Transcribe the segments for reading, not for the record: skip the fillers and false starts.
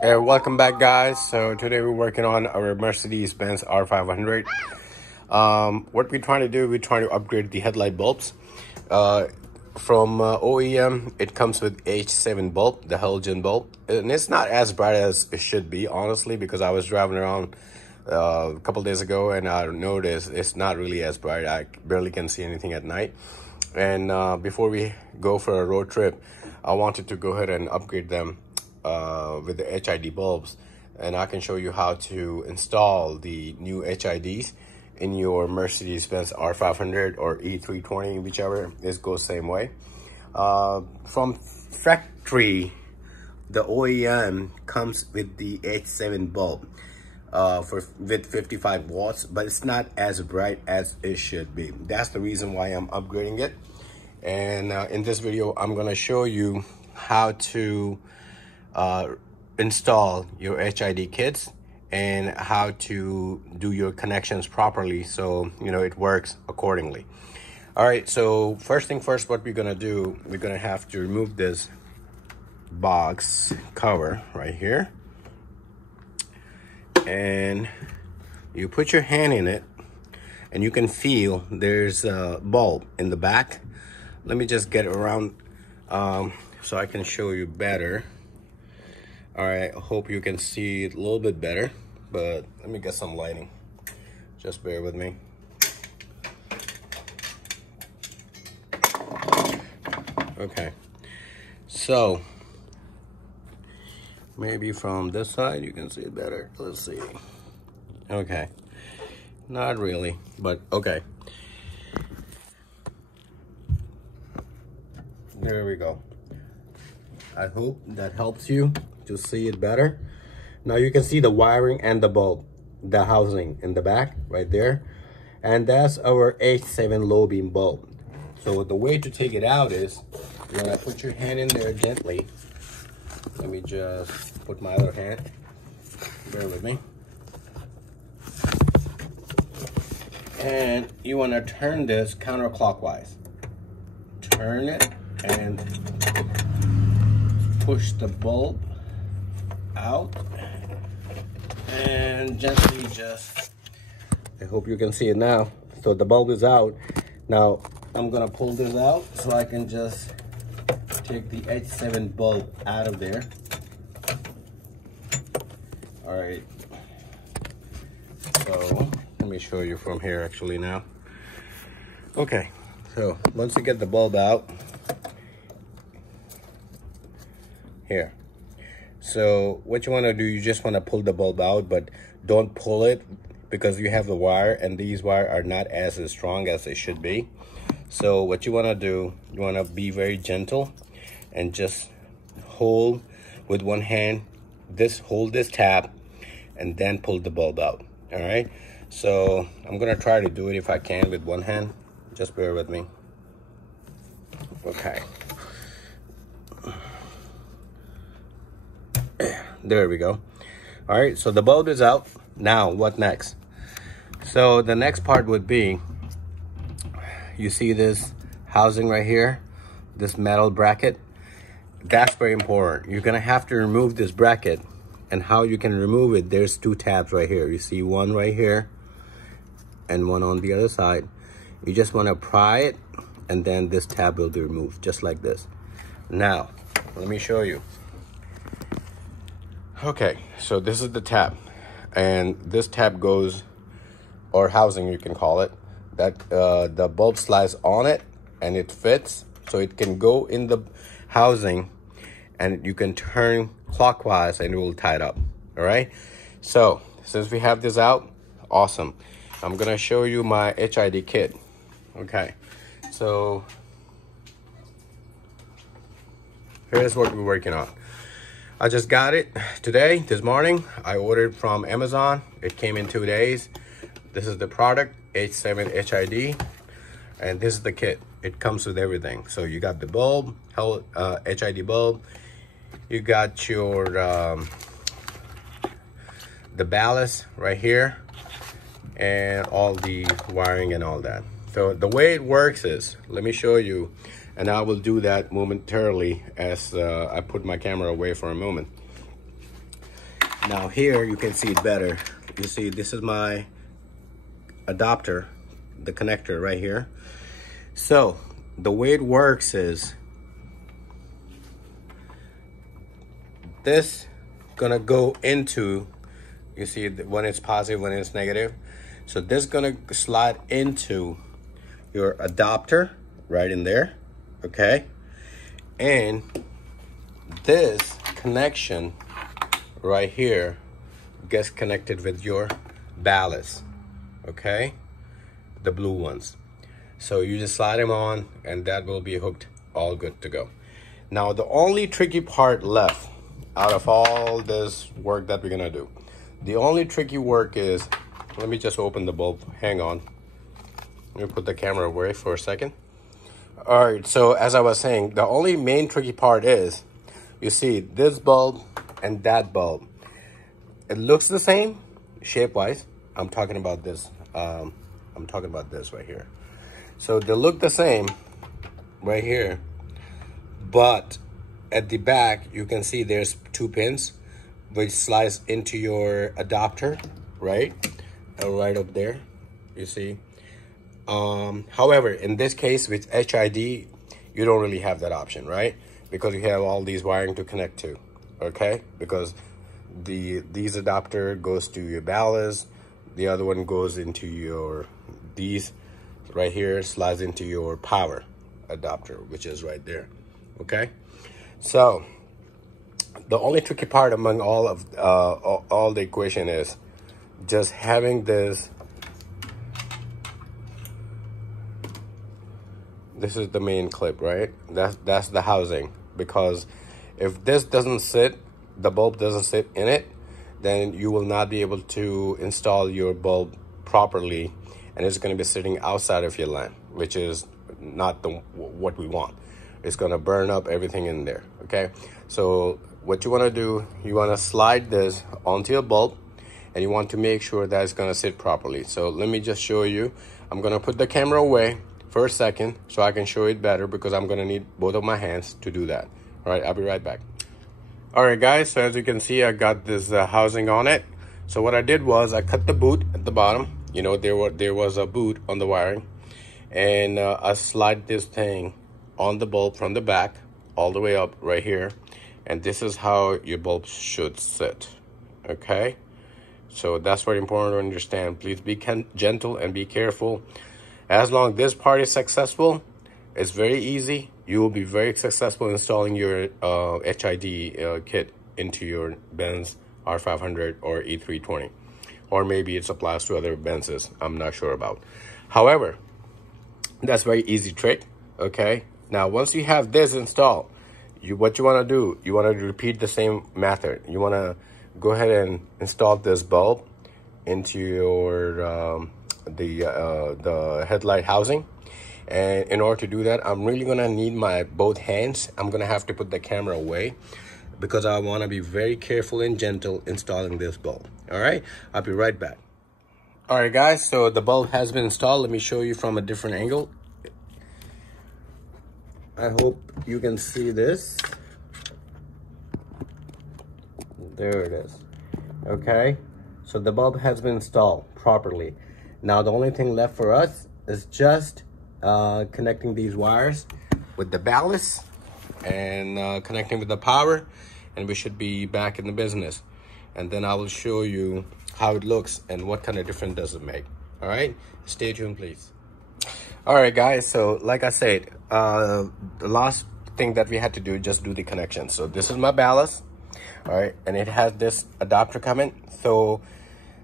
Welcome back, guys. So today we're working on our Mercedes-Benz R500. What we're trying to do, we're trying to upgrade the headlight bulbs. From OEM, it comes with H7 bulb, the halogen bulb, and it's not as bright as it should be, honestly, because I was driving around a couple days ago and I noticed it's not really as bright. I barely can see anything at night. And before we go for a road trip, I wanted to go ahead and upgrade them with the HID bulbs, and I can show you how to install the new HIDs in your Mercedes-Benz R500 or E320, whichever. This goes same way. From factory, the OEM comes with the H7 bulb with 55 watts, but it's not as bright as it should be. That's the reason why I'm upgrading it. And in this video, I'm gonna show you how to install your HID kits and how to do your connections properly, so you know it works accordingly. All right, so first thing first, what we're gonna do, we're gonna have to remove this box cover right here, and you put your hand in it and you can feel there's a bulb in the back. Let me just get around so I can show you better. All right, I hope you can see it a little bit better, but let me get some lighting. Just bear with me. Okay, so maybe from this side you can see it better. Let's see. Okay, not really, but okay. There we go. I hope that helps you to see it better. Now you can see the wiring and the bulb, the housing in the back right there, and that's our H7 low beam bulb. So the way to take it out is you're gonna put your hand in there gently. Let me just put my other hand, bear with me, and you want to turn this counterclockwise. Turn it and push the bulb out, and gently just, I hope you can see it now. So the bulb is out. Now I'm gonna pull this out so I can just take the H7 bulb out of there. All right, so let me show you from here actually now. Okay, so once you get the bulb out here, so what you want to do, you just want to pull the bulb out, but don't pull it because you have the wire, and these wires are not as strong as they should be. So what you want to do, you want to be very gentle and just hold with one hand, hold this tab, and then pull the bulb out. All right, so I'm gonna try to do it if I can with one hand. Just bear with me. Okay. There we go. All right, so the bulb is out. Now what next? So the next part would be, you see this housing right here, this metal bracket. That's very important. You're gonna have to remove this bracket, and how you can remove it, there's two tabs right here. You see one right here and one on the other side. You just want to pry it, and then this tab will be removed just like this. Now let me show you. Okay, so this is the tab, and this tab goes, or housing you can call it, that the bulb slides on it and it fits, so it can go in the housing and you can turn clockwise and it will tie it up. All right, so since we have this out, awesome, I'm gonna show you my HID kit. Okay, so here's what we're working on. I just got it today, this morning. I ordered from Amazon. It came in 2 days. This is the product, H7 HID, and this is the kit. It comes with everything. So you got the bulb, HID bulb. You got your the ballast right here, and all the wiring and all that. So the way it works is, let me show you, and I will do that momentarily as I put my camera away for a moment. Now here you can see it better. You see this is my adapter, the connector right here. So the way it works is this gonna go into, you see when it's positive, when it's negative. So this gonna slide into your adapter right in there, okay? And this connection right here gets connected with your ballast, okay? The blue ones. So you just slide them on and that will be hooked, all good to go. Now the only tricky part left out of all this work that we're gonna do, the only tricky work is, let me just open the bulb, hang on. Let me put the camera away for a second. All right, so as I was saying, the only main tricky part is, you see this bulb and that bulb. It looks the same shape-wise. I'm talking about this. I'm talking about this right here. So they look the same right here, but at the back, you can see there's 2 pins which slides into your adapter, right? Right up there, you see. However, in this case with HID, you don't really have that option, right? Because you have all these wiring to connect to, okay? Because these adapter goes to your ballast, the other one goes into your, these right here slides into your power adapter, which is right there, okay? So the only tricky part among all of all the equation is just having this. This is the main clip, right? That's the housing, because if this doesn't sit, the bulb doesn't sit in it, then you will not be able to install your bulb properly, and it's going to be sitting outside of your lamp, which is not what we want. It's going to burn up everything in there, okay? So what you want to do, you want to slide this onto your bulb, and you want to make sure that it's going to sit properly. So let me just show you. I'm going to put the camera away for a second so I can show it better, because I'm going to need both of my hands to do that. All right, I'll be right back. All right, guys, so as you can see, I got this housing on it. So what I did was I cut the boot at the bottom. You know, there was a boot on the wiring, and I slide this thing on the bulb from the back all the way up right here, and this is how your bulb should sit, okay? So that's very important to understand. Please be gentle and be careful. As long as this part is successful, it's very easy. You will be very successful installing your HID kit into your Benz R500 or E320, or maybe it applies to other Benzes. I'm not sure about. However, that's very easy trick, okay? Now, once you have this installed, what you want to do, you want to repeat the same method. You want to go ahead and install this bulb into your the headlight housing. And in order to do that, I'm really gonna need my both hands. I'm gonna have to put the camera away because I want to be very careful and gentle installing this bulb. All right, I'll be right back. All right, guys, so the bulb has been installed. Let me show you from a different angle. I hope you can see this. There it is. Okay, so the bulb has been installed properly. Now the only thing left for us is just connecting these wires with the ballast and connecting with the power, and we should be back in the business. And then I will show you how it looks and what kind of difference does it make. All right, stay tuned, please. All right, guys, so like I said, the last thing that we had to do, just do the connection. So this is my ballast, all right, and it has this adapter coming. So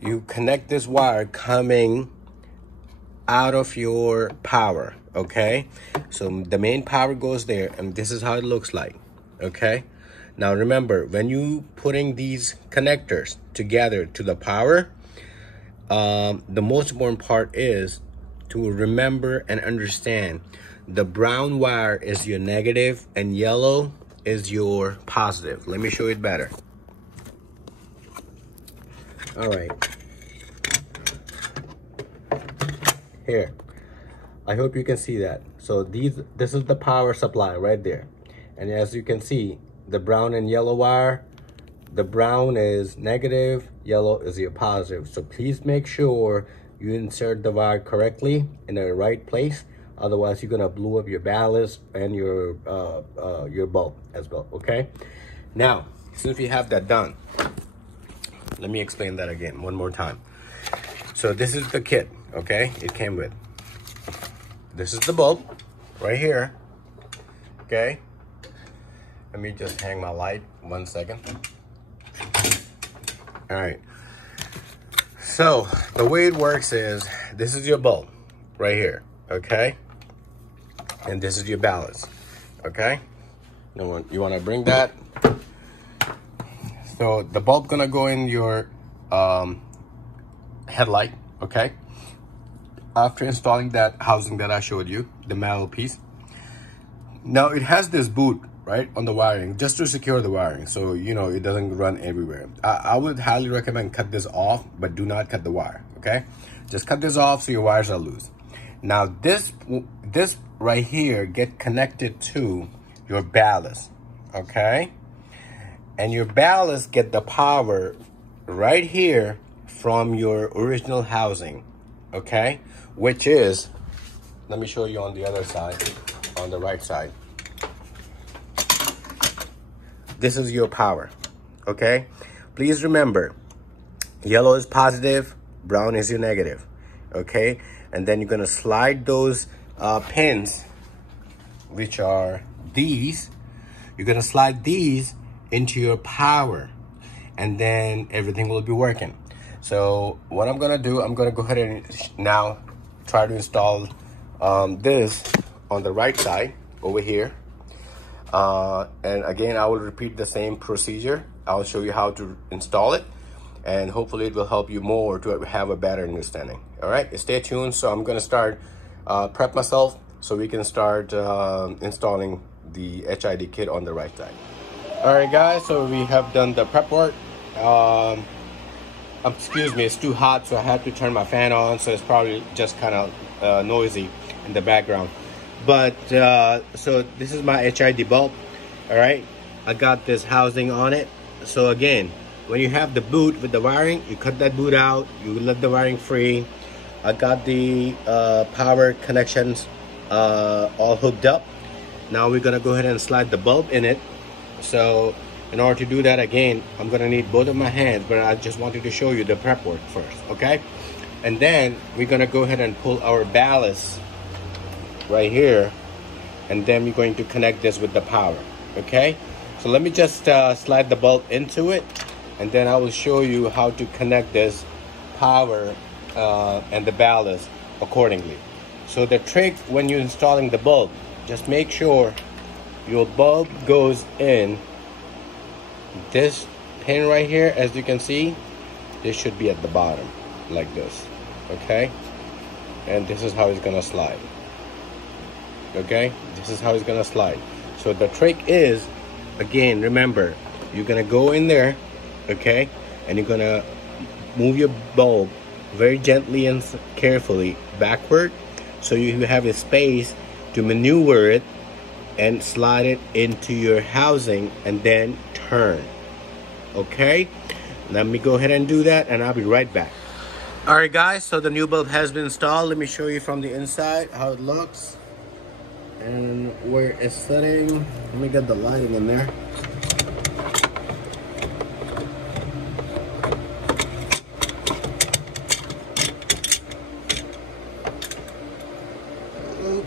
you connect this wire coming out of your power, okay? So the main power goes there, and this is how it looks like, okay? Now remember, when you putting these connectors together to the power, the most important part is to remember and understand the brown wire is your negative and yellow is your positive. Let me show it better. All right. Here. I hope you can see that. So this is the power supply right there. And as you can see, the brown and yellow wire, the brown is negative, yellow is your positive. So please make sure you insert the wire correctly in the right place. Otherwise, you're gonna blow up your ballast and your bulb as well, okay? Now, since we have that done, let me explain that again one more time. So this is the kit, okay? It came with. This is the bulb right here, okay? Let me just hang my light 1 second. All right. So the way it works is, this is your bulb right here, okay? And this is your ballast, okay? Now you wanna bring that. So the bulb gonna go in your headlight, okay? After installing that housing that I showed you, the metal piece. Now it has this boot, right, on the wiring, just to secure the wiring, so you know it doesn't run everywhere. I would highly recommend cut this off, but do not cut the wire, okay? Just cut this off so your wires are loose. Now this right here get connected to your ballast, okay? And your ballast get the power right here from your original housing, okay? Which is, let me show you on the other side, on the right side. This is your power, okay? Please remember, yellow is positive, brown is your negative, okay? And then you're gonna slide those pins, which are these. You're gonna slide these into your power, and then everything will be working. So what I'm gonna do, I'm gonna go ahead and now try to install this on the right side over here. And again, I will repeat the same procedure. I'll show you how to install it, and hopefully it will help you more to have a better understanding. All right, stay tuned. So I'm gonna start prep myself so we can start installing the HID kit on the right side. All right guys, so we have done the prep work. Excuse me, it's too hot, so I had to turn my fan on, so it's probably just kind of noisy in the background. But so this is my HID bulb. All right, I got this housing on it. So again, when you have the boot with the wiring, you cut that boot out, you let the wiring free. I got the power connections all hooked up. Now we're gonna go ahead and slide the bulb in it. So in order to do that, again, I'm gonna need both of my hands, but I just wanted to show you the prep work first, okay? And then we're gonna go ahead and pull our ballast right here, and then we're going to connect this with the power, okay? So let me just slide the bulb into it, and then I will show you how to connect this power and the ballast accordingly. So the trick when you're installing the bulb, just make sure your bulb goes in this pin right here. As you can see, this should be at the bottom like this, okay? And this is how it's gonna slide, okay? This is how it's gonna slide. So the trick is, again, remember, you're gonna go in there, okay? And you're gonna move your bulb very gently and carefully backward, so you have a space to maneuver it and slide it into your housing, and then turn, okay? Let me go ahead and do that, and I'll be right back. All right guys, so the new bulb has been installed. Let me show you from the inside how it looks and where it's sitting. Let me get the lighting in there.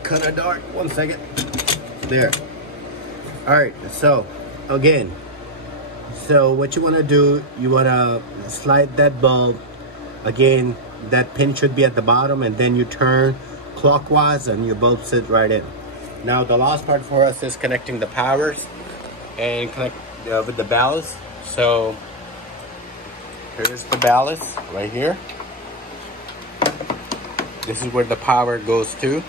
Kind of dark, 1 second. There. All right, so again, so what you want to do, you want to slide that bulb. Again, that pin should be at the bottom, and then you turn clockwise and your bulb sits right in. Now the last part for us is connecting the powers and connect with the ballast. So here's the ballast right here. This is where the power goes to.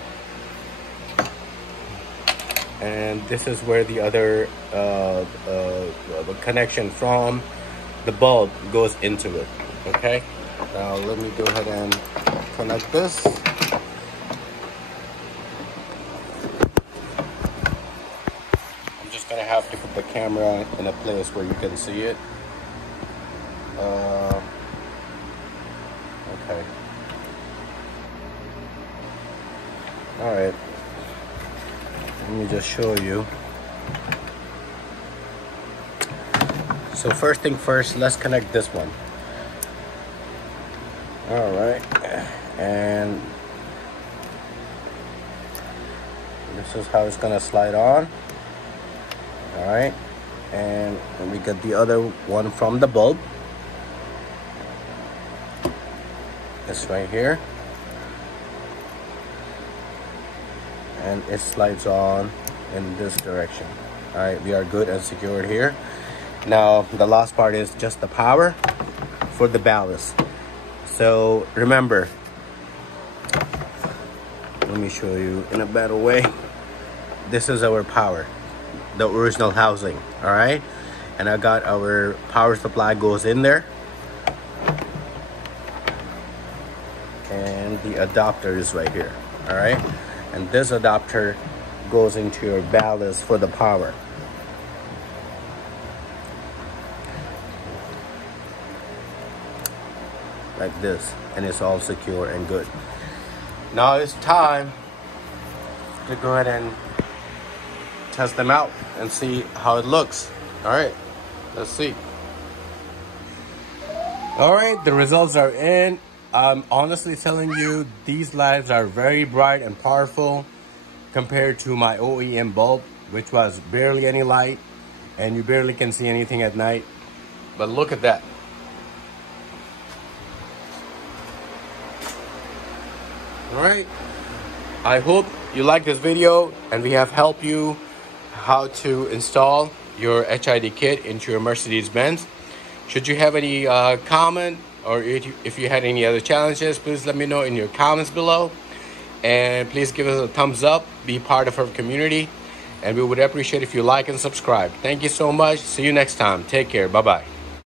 And this is where the other connection from the bulb goes into it, okay? Now let me go ahead and connect this. Gonna have to put the camera in a place where you can see it. Okay. All right. Let me just show you. So first thing first, let's connect this one. All right. And this is how it's gonna slide on. All right. And we get the other one from the bulb. It's right here. And it slides on in this direction. All right, we are good and secured here. Now the last part is just the power for the ballast. So remember, let me show you in a better way. This is our power, the original housing. All right, and I got our power supply goes in there, and the adapter is right here. All right, and this adapter goes into your ballast for the power. Like this, and it's all secure and good. Now it's time to go ahead and test them out and see how it looks. All right, let's see. All right, the results are in. I'm honestly telling you, these lights are very bright and powerful compared to my OEM bulb, which was barely any light, and you barely can see anything at night. But look at that. All right, I hope you like this video and we have helped you how to install your HID kit into your Mercedes-Benz. Should you have any comment, or if you had any other challenges, please let me know in your comments below. And please give us a thumbs up, be part of our community, and we would appreciate if you like and subscribe. Thank you so much. See you next time. Take care. Bye-bye.